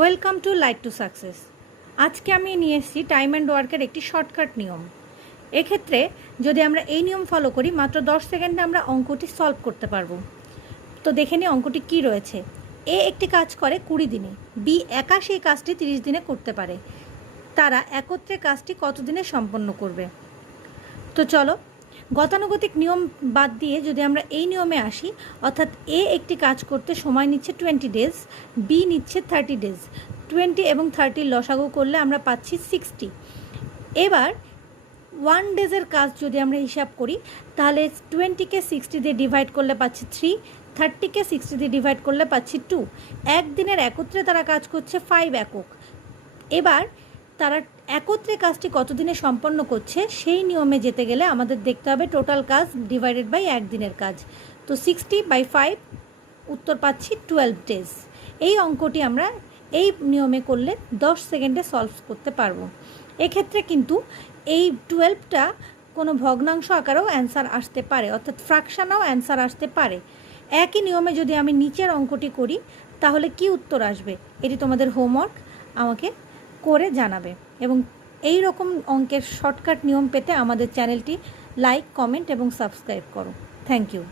Welcome to light to success. আজকে আমি নিয়ে এসেছি টাইম অ্যান্ড ওয়ার্কের একটি শর্টকাট নিয়ম। এক্ষেত্রে যদি আমরা এই নিয়ম ফলো করি মাত্র 10 সেকেন্ডে আমরা অঙ্কটি সলভ করতে পারবো। তো দেখে নিই অঙ্কটি কী রয়েছে। এ একটি কাজ করে 20 দিনে, বি একা সেই কাজটি 30 দিনে করতে পারে। তারা একত্রে কাজটি কত দিনে সম্পন্ন করবে? তো চলো, গতানুগতিক নিয়ম বাদ দিয়ে যদি আমরা এই নিয়মে আসি, অর্থাৎ এ একটি কাজ করতে সময় নিচ্ছে 20 ডেজ, বি নিচ্ছে 30 ডেজ। 20 এবং 30 লসাগু করলে আমরা পাচ্ছি 60। এবার 1 ডেজের কাজ যদি আমরা হিসাব করি তাহলে 20কে 60 দিয়ে ডিভাইড করলে পাচ্ছি 3, 30কে 60 দিয়ে ডিভাইড করলে পাচ্ছি 2। একদিনের একত্রে তারা কাজ করছে 5 একক। এবার তারা একত্রে কাজটি কতদিনে সম্পন্ন করছে সেই নিয়মে যেতে গেলে আমাদের দেখতে হবে টোটাল কাজ ডিভাইডেড বাই একদিনের কাজ। তো 60/5 উত্তর পাচ্ছি 12 ডেজ। এই অঙ্কটি আমরা এই নিয়মে করলে 10 সেকেন্ডে সলভ করতে পারবো। এক্ষেত্রে কিন্তু এই 12টা কোনো ভগ্নাংশ আকারেও অ্যান্সার আসতে পারে, অর্থাৎ ফ্র্যাকশানেও অ্যান্সার আসতে পারে। একই নিয়মে যদি আমি নিচের অঙ্কটি করি তাহলে কি উত্তর আসবে, এটি তোমাদের হোমওয়ার্ক আমাকে করে জানাবে। এবং এই রকম অঙ্কের শর্টকাট নিয়ম পেতে আমাদের চ্যানেলটি লাইক, কমেন্ট এবং সাবস্ক্রাইব করো। Thank you.